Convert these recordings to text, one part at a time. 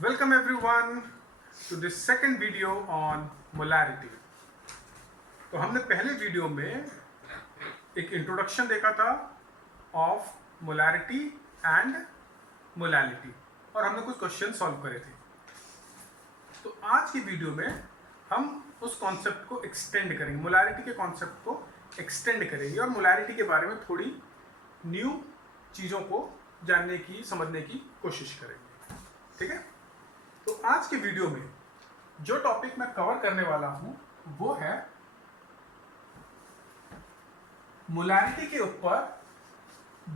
Welcome everyone to this second video on molarity. तो हमने पहले वीडियो में एक इंट्रोडक्शन देखा था ऑफ मोलारिटी एंड मोलालिटी और हमने कुछ क्वेश्चन सॉल्व करे थे। तो आज की वीडियो में हम उस कॉन्सेप्ट को एक्सटेंड करेंगे, मोलारिटी के कॉन्सेप्ट को एक्सटेंड करेंगे और मोलारिटी के बारे में थोड़ी न्यू चीज़ों को जानने की समझने की कोशिश करेंगे। ठीक है, तो आज के वीडियो में जो टॉपिक मैं कवर करने वाला हूं वो है मोलारिटी के ऊपर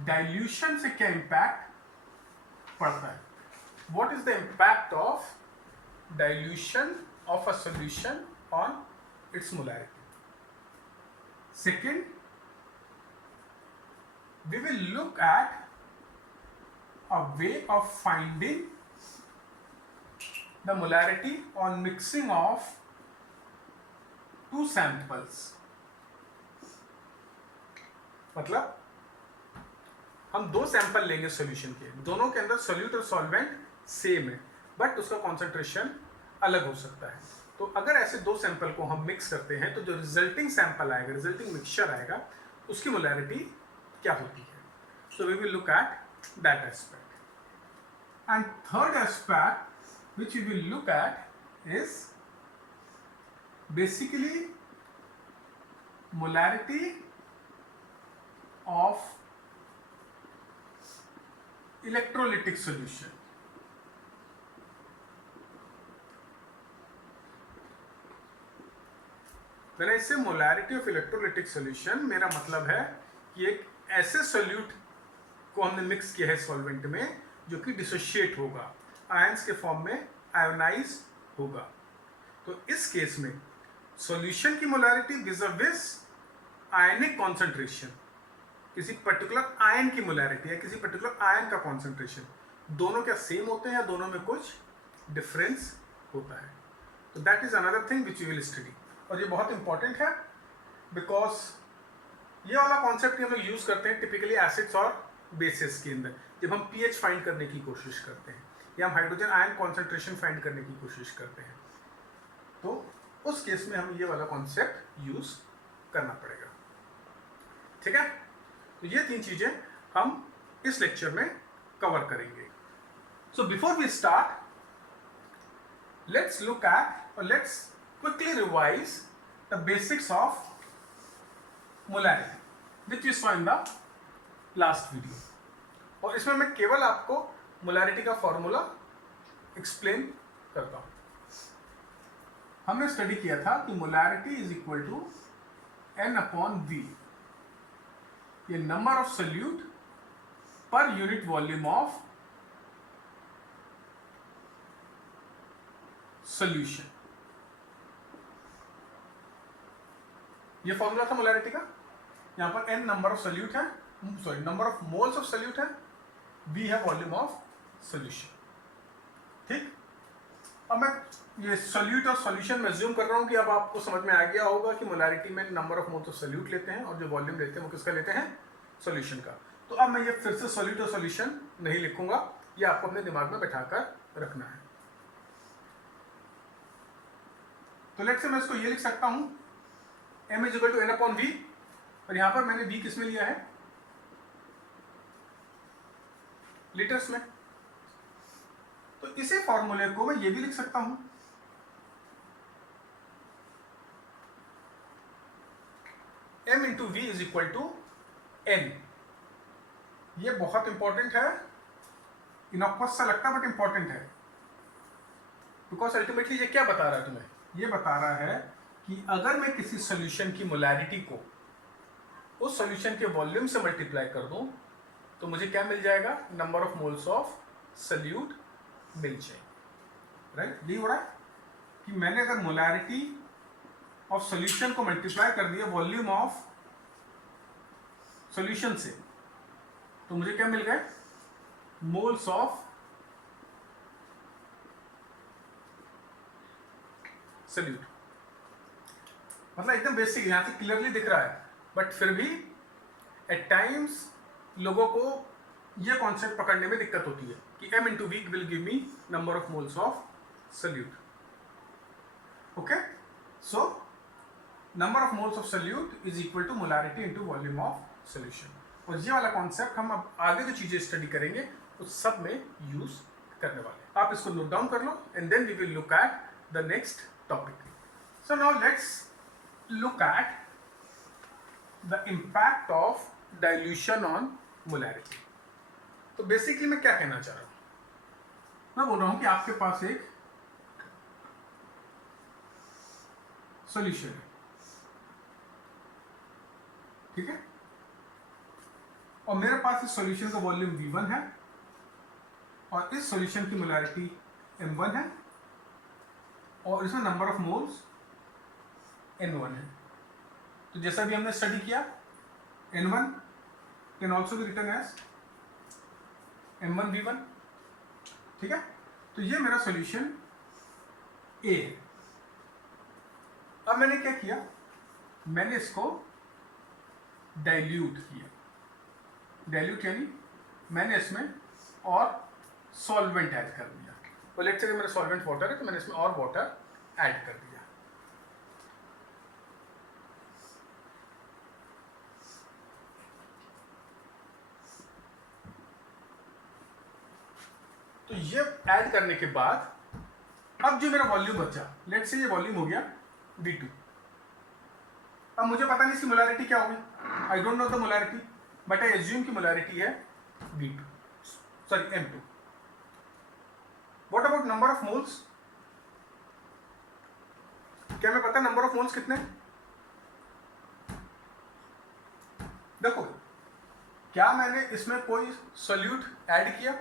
डाइल्यूशन से क्या इंपैक्ट पड़ता है। What is the impact of dilution of a solution on it's molarity. Second, we will look at a way of finding the molarity on mixing of two samples। मतलब हम दो sample लेंगे solution के, दोनों के अंदर सोल्यूट और solvent same है बट उसका कॉन्सेंट्रेशन अलग हो सकता है। तो अगर ऐसे दो सैंपल को हम मिक्स करते हैं तो जो रिजल्टिंग सैंपल आएगा, रिजल्टिंग मिक्सचर आएगा, उसकी मोलारिटी क्या होती है। So we will look at that aspect. And third aspect which we will look at is basically molarity of electrolytic solution। पहले इससे मोलारिटी ऑफ इलेक्ट्रोलिटिक सॉल्यूशन मेरा मतलब है कि एक ऐसे सोल्यूट को हमने मिक्स किया है सॉल्वेंट में जो कि डिसोशिएट होगा, आयंस के फॉर्म में आयोनाइज होगा। तो इस केस में सॉल्यूशन की मोलारिटी विज़ आयनिक कॉन्सेंट्रेशन, किसी पर्टिकुलर आयन की मोलारिटी या किसी पर्टिकुलर आयन का कॉन्सेंट्रेशन, दोनों क्या सेम होते हैं या दोनों में कुछ डिफरेंस होता है। तो that is another thing which you will study और ये बहुत इंपॉर्टेंट है बिकॉज ये वाला कॉन्सेप्ट हम लोग यूज करते हैं टिपिकली एसिड्स और बेसिस के अंदर जब हम पीएच फाइंड करने की कोशिश करते हैं या हम हाइड्रोजन आयन कॉन्सेंट्रेशन फाइंड करने की कोशिश करते हैं। तो उस केस में हमें ये वाला कॉन्सेप्ट यूज करना पड़ेगा। ठीक है, तो ये तीन चीजें हम इस लेक्चर में कवर करेंगे। So before we start, let's look at और let's quickly revise the basics of molarity which we saw in the last video. और इसमें मैं केवल आपको मोलारिटी का फॉर्मूला एक्सप्लेन करता हूं। हमने स्टडी किया था कि molarity is equal to N upon V, ये नंबर ऑफ सोल्यूट पर यूनिट वॉल्यूम ऑफ सोल्यूशन। ये फॉर्मूला था मोलारिटी का। यहां पर N नंबर ऑफ सोल्यूट है, sorry number of moles of solute है, V है वॉल्यूम ऑफ सोल्यूशन। ठीक, अब मैं ये सोल्यूट और सॉल्यूशन में ज्यूम कर रहा हूं कि अब आपको समझ में आ गया होगा कि मोलारिटी में number of moles of solute लेते हैं और जो वॉल्यूम लेते हैं वो किसका लेते हैं, सॉल्यूशन का। तो अब मैं ये फिर से सोल्यूट और सॉल्यूशन नहीं लिखूंगा, ये आपको अपने दिमाग में बैठाकर रखना है। तो लेट्स से मैं इसको ये लिख सकता हूं M is equal to N upon V और यहां पर मैंने V किस में लिया है, लीटर्स में। तो इसी फॉर्मूले को मैं ये भी लिख सकता हूं M into V is equal to N। ये बहुत इंपॉर्टेंट है, इनॉक्वस सा लगता है बट इंपॉर्टेंट है बिकॉज अल्टीमेटली ये क्या बता रहा है तुम्हें, ये बता रहा है कि अगर मैं किसी सॉल्यूशन की मोलारिटी को उस सॉल्यूशन के वॉल्यूम से मल्टीप्लाई कर दूं तो मुझे क्या मिल जाएगा, number of moles of solute मिल जाएगी। राइट, यही हो रहा है कि मैंने अगर मोलारिटी ऑफ सॉल्यूशन को मल्टीप्लाई कर दिया वॉल्यूम ऑफ सॉल्यूशन से तो मुझे क्या मिल गए, मोल्स ऑफ सोल्यूट। मतलब एकदम बेसिक, यहां से क्लियरली दिख रहा है बट फिर भी एट टाइम्स लोगों को ये कॉन्सेप्ट पकड़ने में दिक्कत होती है कि m into v will give me number of moles of solute. Okay, so number of moles of solute is equal to molarity into volume of solution. और ये वाला कॉन्सेप्ट हम अब आगे जो चीजें स्टडी करेंगे उस सब में यूज करने वाले। आप इसको नोट डाउन कर लो and then we will look at the next topic. So now let's look at the impact of dilution on molarity. तो बेसिकली मैं क्या कहना चाह रहा हूं, मैं बोल रहा हूं कि आपके पास एक सॉल्यूशन है, ठीक है, और मेरे पास इस सॉल्यूशन का वॉल्यूम V1 है और इस सॉल्यूशन की मोलैरिटी M1 है और इसमें नंबर ऑफ मोल्स N1 है। तो जैसा भी हमने स्टडी किया, N1 can also be written as M1V1, ठीक है। तो ये मेरा सॉल्यूशन A है। अब मैंने क्या किया, मैंने इसको डाइल्यूट किया। डाइल्यूट यानी मैंने इसमें और सॉल्वेंट ऐड कर दिया। तो लेट्स से मेरा सॉल्वेंट वाटर है तो मैंने इसमें और वाटर ऐड कर दिया। तो ये ऐड करने के बाद अब जो मेरा वॉल्यूम बचा, लेट्स से ये वॉल्यूम हो गया V2। अब मुझे पता नहीं इसकी मोलैरिटी क्या होगी, I don't know the molarity, but I assume की मोलैरिटी है V2, sorry M2। What about number of moles? क्या मैं पता नंबर ऑफ मोल्स कितने? देखो, क्या मैंने इसमें कोई सॉल्यूट ऐड किया?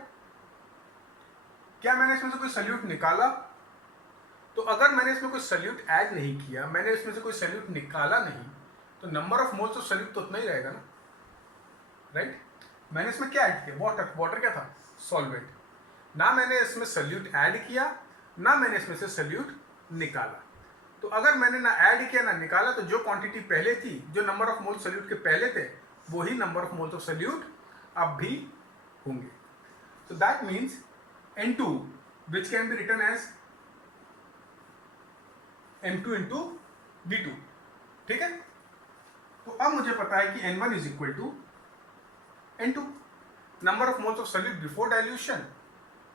क्या मैंने इसमें से कोई सॉल्यूट निकाला? तो अगर मैंने इसमें कोई सॉल्यूट ऐड नहीं किया, मैंने इसमें से कोई सॉल्यूट निकाला नहीं, तो number of moles of solute तो उतना ही रहेगा ना, राइट? मैंने इसमें क्या ऐड किया? वाटर। वाटर क्या था? सॉल्वेंट। ना मैंने इसमें सॉल्यूट ऐड किया, ना मैंने इसमें से सॉल्यूट निकाला। तो अगर मैंने ना ऐड किया ना निकाला, तो जो क्वांटिटी पहले थी, जो नंबर ऑफ मोल्स सॉल्यूट के पहले थे, वही number of moles of solute अब भी होंगे। So that means N2, which can be written as M2 into V2, ठीक है। तो अब मुझे पता है कि N1 is equal to N2, number of moles of solute before dilution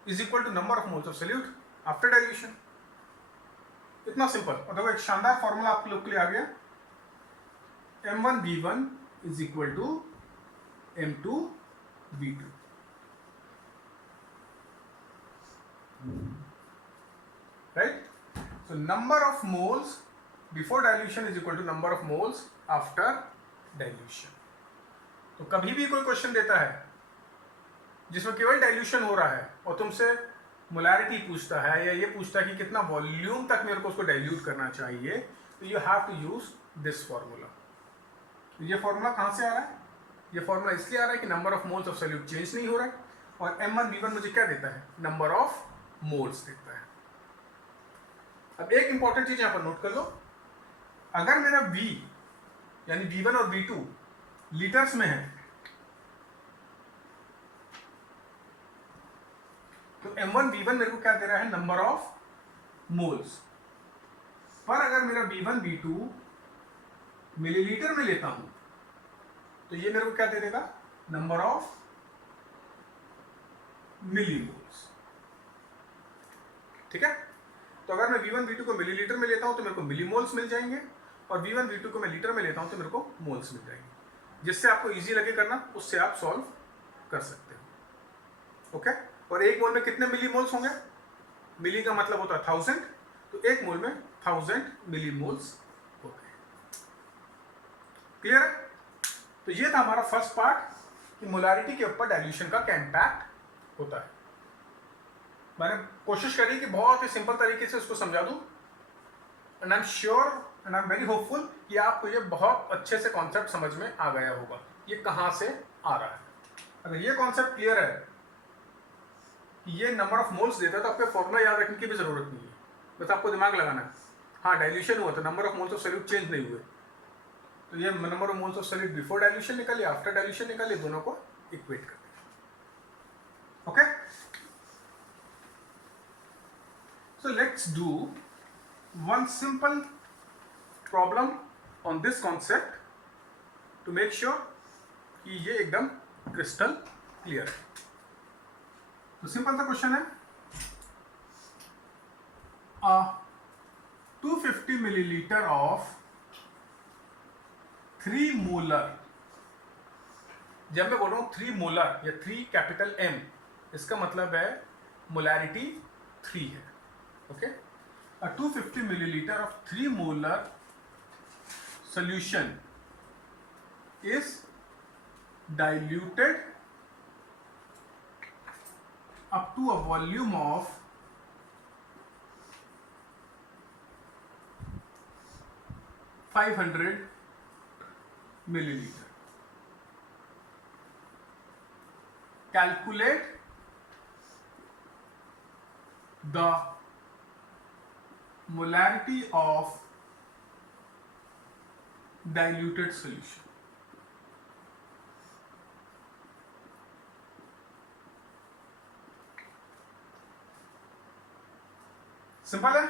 is equal to number of moles of solute after dilution। इतना simple. और देखो एक शानदार फॉर्मूला आप लोग के लिए आ गया, M1V1 is equal to M2V2, right? So number of moles before dilution is equal to number of moles after dilution। तो कभी भी कोई क्वेश्चन देता है जिसमें केवल डाइल्यूशन हो रहा है और तुमसे मोलैरिटी पूछता है या ये पूछता है कि कितना वॉल्यूम तक मेरे को उसको डाइल्यूट करना चाहिए, तो you have to use this formula. ये फॉर्मूला कहाँ से आ रहा है? ये फॉर्मूला इसलिए आ रहा है कि number of moles of solute change नहीं हो रहा है और M1V1 मुझे क्या देता है? नंबर ऑफ मोल्स देता है। अब एक इंपॉर्टेंट चीज यहां पर नोट कर लो, अगर मेरा V यानी V1 और V2 लीटर्स में है तो M1V1 मेरे को क्या दे रहा है? Number of moles. पर अगर मेरा V1 V2 मिलीलीटर में लेता हूं तो ये मेरे को क्या दे देगा? नंबर ऑफ मिलीमोल्स, ठीक है। तो अगर मैं V1 V2 को मिलीलीटर में लेता हूं तो मेरे को मिलीमोल्स मिल जाएंगे और V1 V2 को मैं लीटर में लेता हूं तो मेरे को मोल्स मिल जाएंगे। जिससे आपको इजी लगे करना, उससे आप सॉल्व कर सकते हो, ओके। और एक मोल में कितने मिलीमोल्स होंगे? मिली का मतलब होता है 1000, तो एक मोल में 1000 मिलीमोल्स होते हैं। क्लियर है? तो ये था हमारा फर्स्ट पार्ट कि मोलैरिटी के ऊपर डाइल्यूशन का क्या इम्पैक्ट होता है। मैंने कोशिश करी कि बहुत ही सिंपल तरीके से उसको समझा दूं and I am sure and I am very hopeful कि आपको ये बहुत अच्छे से कॉन्सेप्ट समझ में आ गया होगा, ये कहाँ से आ रहा है। अगर ये कॉन्सेप्ट क्लियर है कि ये नंबर ऑफ मोल्स देता है तो आपको फॉर्मूला याद रखने की भी जरूरत नहीं है, बस आपको दिमाग लगाना है। हाँ, डाइल्यूशन हुआ तो number of moles of solute change नहीं हुए, तो ये number of moles of solute before dilution निकालिए, आफ्टर डाइल्यूशन निकालिए, दोनों को इक्वेट कर दीजिए, okay. So let's do one simple problem on this concept to make sure कि ये एकदम क्रिस्टल क्लियर है. तो सिंपल सा क्वेश्चन है, 250 milliliter of 3 molar, जब मैं बोल रहा हूं 3 मोलर या 3 कैपिटल M, इसका मतलब है मोलैरिटी 3 है. Okay, 250 milliliter of 3 molar solution is diluted up to a volume of 500 milliliter. Calculate the molarity of diluted solution. Simple है,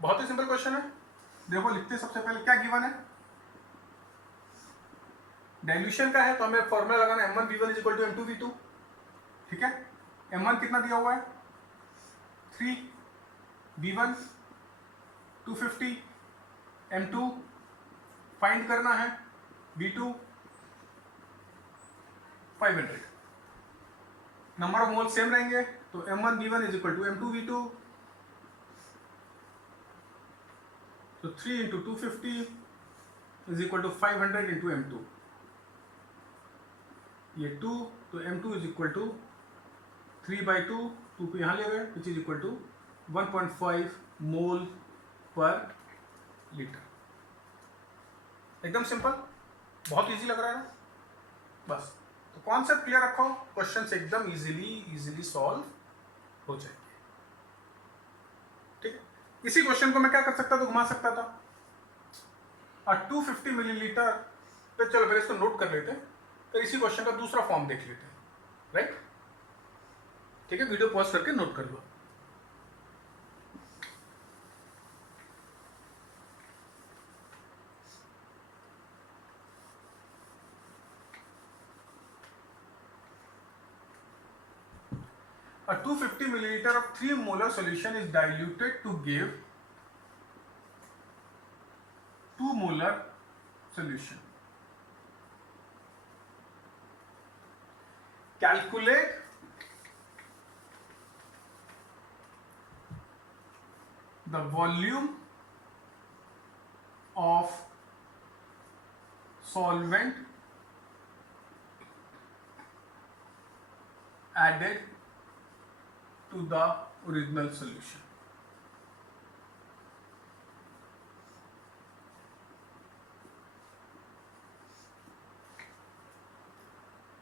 बहुत ही सिंपल क्वेश्चन है. देखो लिखते सबसे पहले क्या गिवन है, डाइल्यूशन का है तो हमें फॉर्मूला लगाना m1 v1 is equal to m2 v2. ठीक है, m1 कितना दिया हुआ है 3, v1 250, m2 फाइंड करना है v2 500. Number of mole same रहेंगे तो m1 v1 is equal to m2 v2. तो 3 into 250 is equal to 500 into m2. ये 2 तो m2 is equal to 3 by 2, 2 को यहाँ ले गए, which is equal to 1.5 मोल पर लीटर. एकदम सिंपल, बहुत इजी लग रहा है ना. बस तो कॉन्सेप्ट क्लियर रखो, क्वेश्चन से एकदम इजीली सॉल्व हो जाएंगे. ठीक है, इसी क्वेश्चन को मैं क्या कर सकता था, घुमा सकता था. 250 मिलीलीटर पे, चलो पहले इसको नोट कर लेते हैं, तो इसी क्वेश्चन का दूसरा फॉर्म देख लेते हैं. राइट, ठीक है, वीडियो पॉज करके नोट कर लो. A 250 milliliter of 3 molar solution is diluted to give 2 molar solution. Calculate the volume of solvent added to the original solution.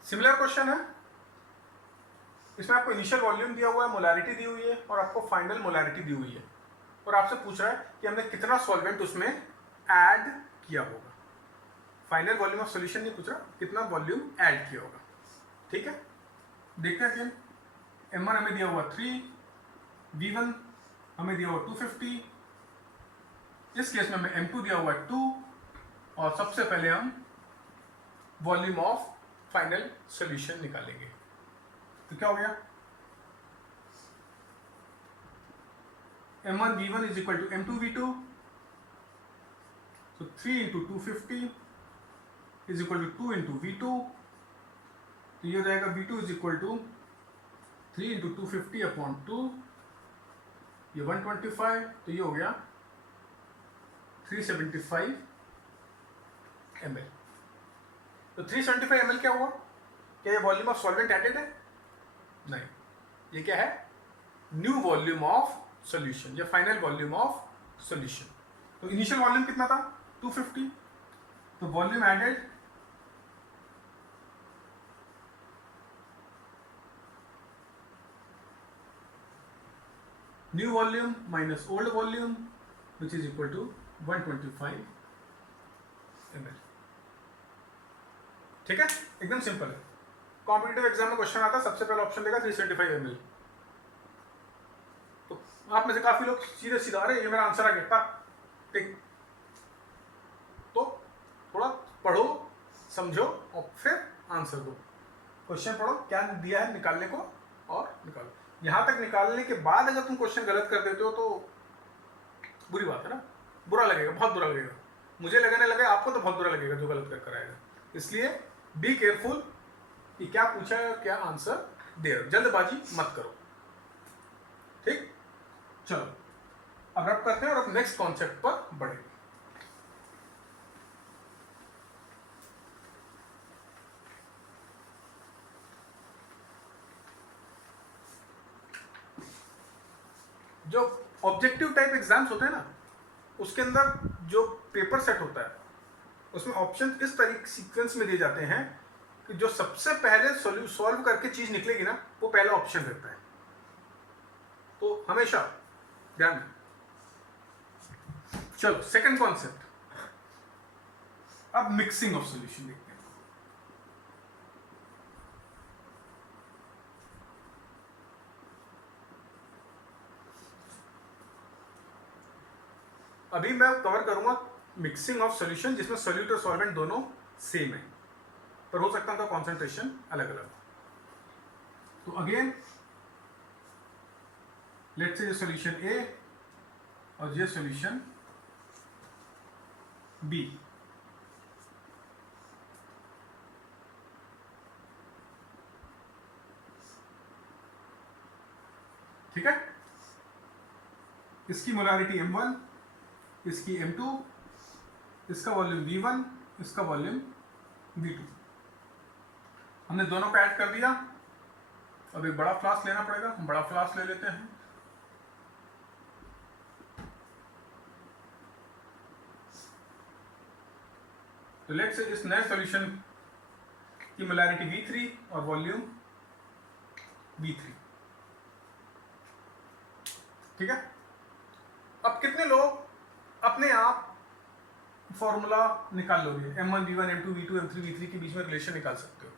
Similar question है, इसमें आपको इनिशियल वॉल्यूम दिया हुआ है, मोलैरिटी दी हुई है और आपको फाइनल मोलैरिटी दी हुई है, और आपसे पूछ रहा है कि हमने कितना सॉल्वेंट उसमें ऐड किया होगा. फाइनल वॉल्यूम ऑफ सॉल्यूशन नहीं पूछ रहा, कितना वॉल्यूम ऐड किया होगा. ठीक है, देखते हैं. m1 हमें दिया हुआ 3, v1 हमें दिया हुआ 250, इस केस में हमें m2 दिया हुआ 2, और सबसे पहले हम वॉल्यूम ऑफ फाइनल सॉल्यूशन निकालेंगे. तो क्या हो गया, m1 v1 is equal to m2 v2. so 3 into 250 is equal to 2 into v2. तो ये हो जाएगा v2 is equal to 3 into 250 upon 2, ये 125, तो ये हो गया 375 ml. तो 375 ml क्या हुआ, क्या ये वॉल्यूम ऑफ सॉल्वेंट एडेड है? नहीं, ये क्या है, न्यू वॉल्यूम ऑफ सॉल्यूशन या फाइनल वॉल्यूम ऑफ सॉल्यूशन. तो इनिशियल वॉल्यूम कितना था 250, तो volume added new volume minus old volume, which is equal to 125 ml. ठीक है, एकदम सिंपल है. कॉम्पिटिटिव एग्जाम में क्वेश्चन आता है, सबसे पहला ऑप्शन देगा 375 ml. तो आप में से काफी लोग सीधे सीधा अरे ये मेरा आंसर आ गया, टिक। तो थोड़ा पढ़ो, समझो और फिर आंसर दो। क्वेश्चन पढ़ो क्या दिया है निकालने को और निकालो। यहां तक निकालने के बाद अगर तुम क्वेश्चन गलत कर देते हो तो बुरी बात है ना, बुरा लगेगा, बहुत बुरा लगेगा। मुझे लगने लगे, आपको तो बहुत बुरा लगेगा जो गलत कर आएगा। इसलिए बी केयरफुल कि क्या पूछा है और क्या आंसर दे रहे हो, जल्दबाजी मत करो, ठीक। चलो अब रब करते हैं और अब नेक्स्ट कॉन्सेप्ट पर बढ़े। जो ऑब्जेक्टिव टाइप एग्जाम्स होते हैं ना, उसके अंदर जो पेपर सेट होता है उसमें ऑप्शन इस तरीके सीक्वेंस में दिए जाते हैं कि जो सबसे पहले सॉल्व करके चीज निकलेगी ना वो पहला ऑप्शन रहता है। तो हमेशा ध्यान दें। चलो सेकंड कॉन्सेप्ट, अब मिक्सिंग ऑफ सॉल्यूशन देखते हैं। अभी मैं कवर करूंगा मिक्सिंग ऑफ सॉल्यूशन जिसमें सॉल्यूट और सॉल्वेंट दोनों सेम है, पर हो सकता है उनका कॉन्सेंट्रेशन अलग अलग। तो अगेन लेट्स से ये सॉल्यूशन ए और ये सॉल्यूशन बी। ठीक है, इसकी मोलारिटी m1, इसकी m2, इसका वॉल्यूम v1, इसका वॉल्यूम v2। हमने दोनों को ऐड कर दिया। अब एक बड़ा फ्लास्क लेना पड़ेगा, हम बड़ा फ्लास्क ले लेते हैं। तो लेट्स से इस नए सॉल्यूशन की मोलारिटी v3 और वॉल्यूम v3। ठीक है, अब कितने लोग अपने आप फॉर्मूला निकाल लोगे, m1 v1 m2 v2 m3 v3 के बीच में रिलेशन निकाल सकते हो।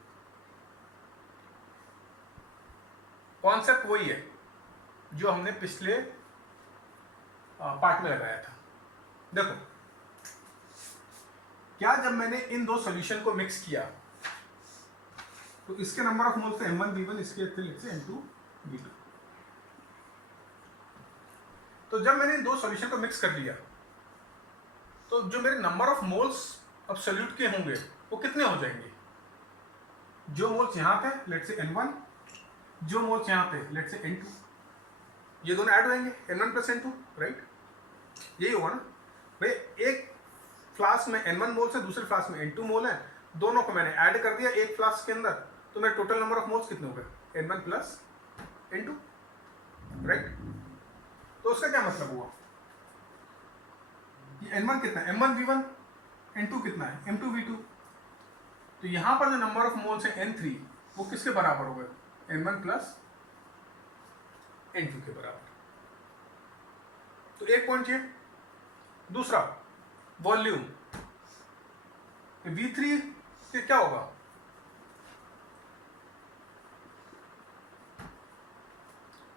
कॉन्सेप्ट वही है जो हमने पिछले पार्ट में लगाया था। देखो क्या जब मैंने इन दो सॉल्यूशन को मिक्स किया तो इसके नंबर ऑफ मोल्स थे m1 v1, इसके थे m2 v2। तो जब मैंने इन दो सॉल्यूशन को मिक्स कर लिया तो जो मेरे नंबर ऑफ मोल्स अब सॉल्यूट के होंगे वो कितने हो जाएंगे। जो मोल्स यहां थे लेट्स से n1, जो मोल्स यहां थे लेट्स से n2, ये दोनों ऐड हो जाएंगे n1 प्लस n2, राइट। यही होगा ना भाई, एक फ्लास्क में n1 मोल्स है, दूसरे फ्लास्क में n2 मोल है, दोनों को मैंने ऐड कर दिया एक फ्लास्क के अंदर, तो मेरे टोटल नंबर ऑफ मोल्स कितने हो गए n1 प्लस n2, राइट। तो उसका क्या मतलब हुआ कि n1 कितना है m1 v1, n2 कितना है m2 v2। तो यहां पर जो नंबर ऑफ मोल्स है n3 वो किसके बराबर हो गए n1 प्लस n2 के बराबर। तो एक पॉइंट ये। दूसरा वॉल्यूम v3 के क्या होगा,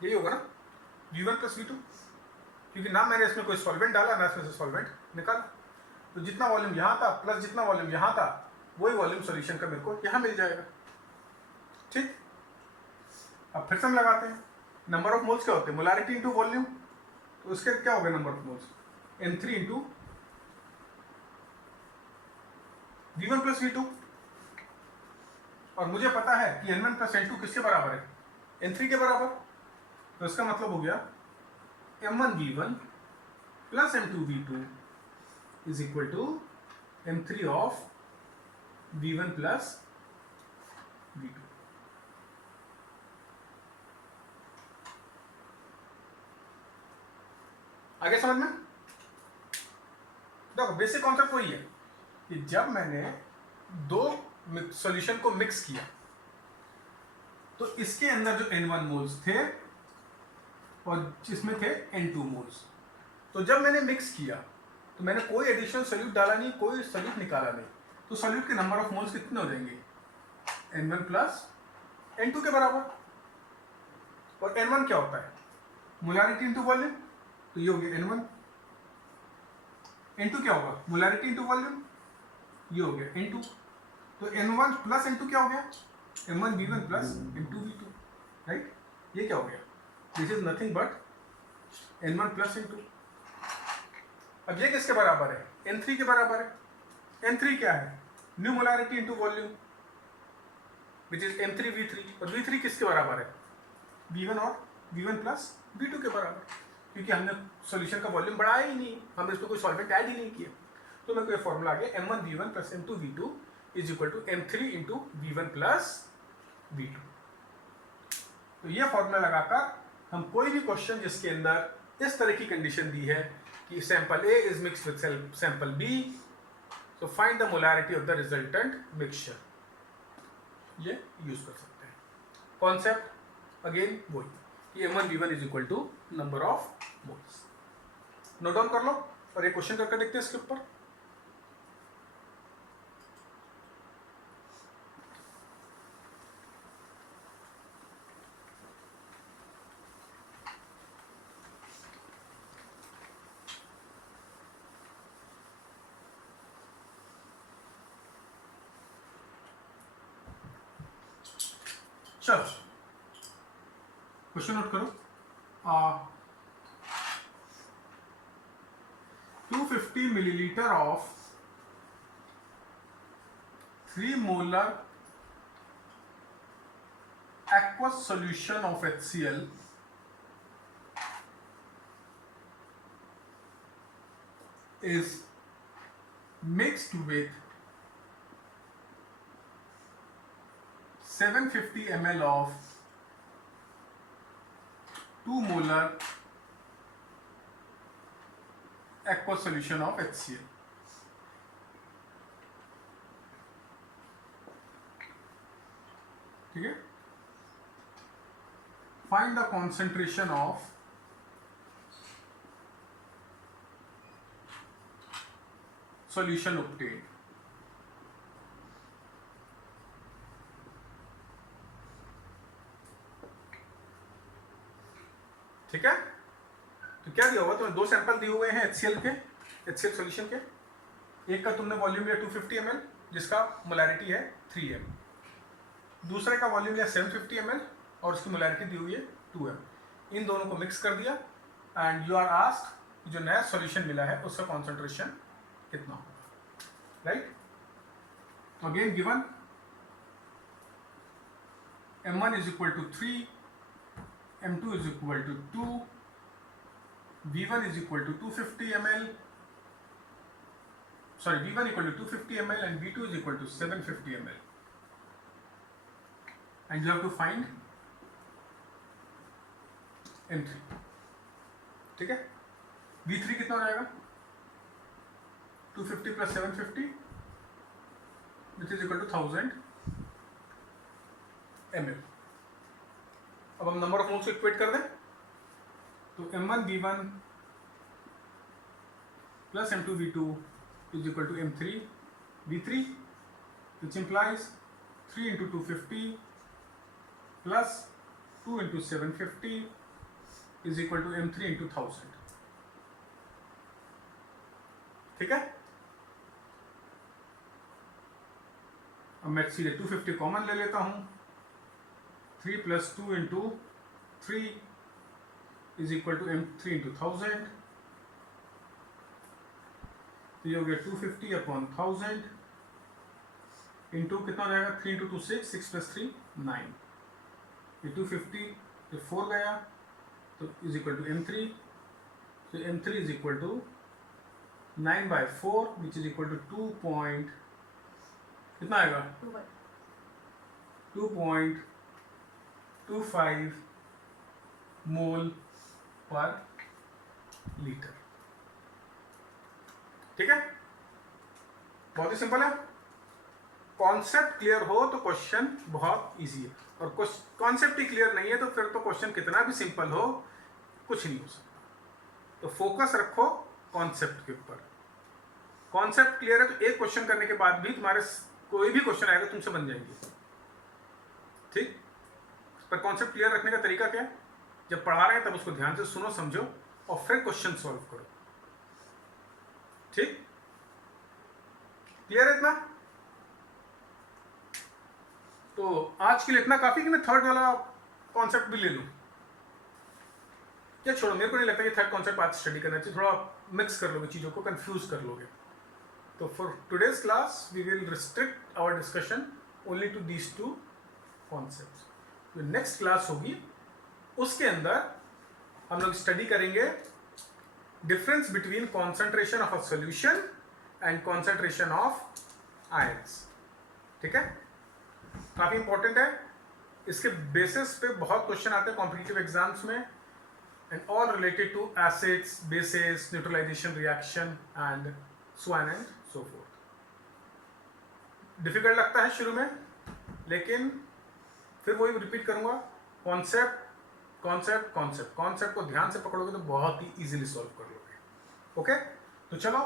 यही होगा ना v1 प्लस v2, क्योंकि ना मैंने इसमें कोई सॉल्वेंट डाला ना इसमें से सॉल्वेंट निकाला। तो जितना वॉल्यूम यहां था प्लस जितना वॉल्यूम यहां था वही वॉल्यूम सॉल्यूशन का मेरे को यहां मिल जाएगा। ठीक, अब फिर से हम लगाते हैं। नंबर ऑफ मोल्स क्या होते हैं, मोलारिटी इंटू वॉल्यूम। तो उसके क्या हो गया number of moles n3 into v1 plus v2। और मुझे पता है कि n1 प्लस n2 किसके बराबर है n3 के बराबर। तो इसका मतलब हो गया m1 v1 plus m2 v2 is equal to m3 of v1 plus v2। आगे समझ में? देखो बेसिक कॉन्सेप्ट वही है कि जब मैंने दो सॉल्यूशन को मिक्स किया तो इसके अंदर जो n1 मोल्स थे और जिसमें थे n2 मोल्स, तो जब मैंने मिक्स किया तो मैंने कोई एडिशनल सॉल्यूट डाला नहीं, कोई सॉल्यूट निकाला नहीं, तो सॉल्यूट के नंबर ऑफ मोल्स कितने हो जाएंगे n1 प्लस n2 के बराबर। और n1 क्या होता है मोलैरिटी इंटू वॉल्यूम, तो ये हो गया N1 N2 क्या होगा, मोलैरिटी इंटू वॉल्यूम, ये हो गया N2, तो N1 प्लस N2 क्या हो गया, M1V1 प्लस M2V2, राइट। ये क्या हो गया, this is nothing but N1 plus N2। अब ये किसके बराबर है, N3 के बराबर है। N3 क्या है, new molarity into volume which is M3V3, और V3 किसके बराबर है, V1 और V1 प्लस V2 के बराबर, क्योंकि हमने सॉल्यूशन का वॉल्यूम बढ़ाया ही नहीं, हमने इसमें कोई सॉल्वेंट ऐड ही नहीं किया। तो मेरे को ये फॉर्मूला आ गया M1V1 plus M2V2 is equal to M3 into V1 plus V2। तो ये फॉर्मूला लगाकर हम कोई भी क्वेश्चन जिसके अंदर इस तरह की कंडीशन दी है कि sample A is mix with sample B, so find the molarity of the resultant mixture, ये यूज कर सकते हैं। कॉन्सेप्ट अगेन वही कि M1V1 is equal to number of moles. Note down कर लो और एक क्वेश्चन करके देखते हैं इसके ऊपर। चलो क्वेश्चन नोट करो, 250 millilitre of 3 molar aqueous solution of HCl is mixed with 750 ml of 2 molar aqueous solution of HCl. ठीक है, find the concentration of solution obtained. ठीक है, तो क्या दिया हुआ तुम्हें, दो सैंपल दिए हुए हैं HCl के, HCl सॉल्यूशन के। एक का तुमने वॉल्यूम लिया 250 ml जिसका मोलैरिटी है 3m, दूसरे का वॉल्यूम लिया 750 ml और उसकी मोलैरिटी दी हुई है 2m। इन दोनों को मिक्स कर दिया एंड यू आर आस्क्ड जो नया सॉल्यूशन मिला है उसका कॉन्सेंट्रेशन कितना होगा, right. Again given M1 is equal to 3, M2 is equal to 2, V1 is equal to 250 ml, sorry, V1 equal to 250 ml and V2 is equal to 750 ml, and you have to find M3। ठीक है, V3 कितना हो जाएगा, 250 plus 750 which is equal to 1000 ml। अब हम number of moles को equate कर दें, तो M1V1 plus M2V2 is equal to M3V3 which implies 3 into 250 plus 2 into 750 is equal to M3 into 1000। ठीक है, अब मैं सीधे 250 कॉमन ले लेता हूं, 3 plus 2 into 3 is equal to M3 into 1000, तो ये हो गया 250 अपॉन 1000 इंटू कितना हो जाएगा, 3 into 2 6, 6 plus 3 9, ये 250 ये 4 गया तो इज इक्वल टू M3, तो M3 is equal to 9/4 which is equal to 2 point कितना आएगा 2.25 मोल पर लीटर। ठीक है, बहुत ही सिंपल है। कॉन्सेप्ट क्लियर हो तो क्वेश्चन बहुत इजी है, और कॉन्सेप्ट ही क्लियर नहीं है तो फिर तो क्वेश्चन कितना भी सिंपल हो कुछ नहीं हो सकता। तो फोकस रखो कॉन्सेप्ट के ऊपर। कॉन्सेप्ट क्लियर है तो एक क्वेश्चन करने के बाद भी तुम्हारे कोई भी क्वेश्चन आएगा तुमसे बन जाएंगे। ठीक, पर कॉन्सेप्ट क्लियर रखने का तरीका क्या है, जब पढ़ा रहे हैं तब उसको ध्यान से सुनो, समझो और फिर क्वेश्चन सॉल्व करो। ठीक, क्लियर है इतना? तो आज के लिए इतना काफी कि मैं थर्ड वाला कॉन्सेप्ट भी ले लूं, या छोड़ो, मेरे को नहीं लगता कि थर्ड कॉन्सेप्ट आज स्टडी करना चाहिए, थोड़ा मिक्स कर लोगे चीजों को, कंफ्यूज कर लोगे। तो for today's class we will restrict our discussion only to these two concepts. जो नेक्स्ट क्लास होगी उसके अंदर हम लोग स्टडी करेंगे difference between concentration of a solution and concentration of ions. ठीक है, काफी इंपॉर्टेंट है, इसके बेसिस पे बहुत क्वेश्चन आते हैं कॉम्पिटिटिव एग्जाम्स में, and all related to acids, bases, neutralisation reaction and so on and so forth। Difficult लगता है शुरू में, लेकिन फिर वही रिपीट करूंगा, कॉन्सेप्ट कॉन्सेप्ट कॉन्सेप्ट कॉन्सेप्ट को ध्यान से पकड़ोगे तो बहुत ही इजीली सॉल्व कर लोगे। ओके, तो चलो,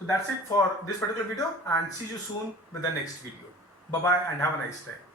so that's it for this particular video and see you soon with the next video. Bye bye and have a nice day.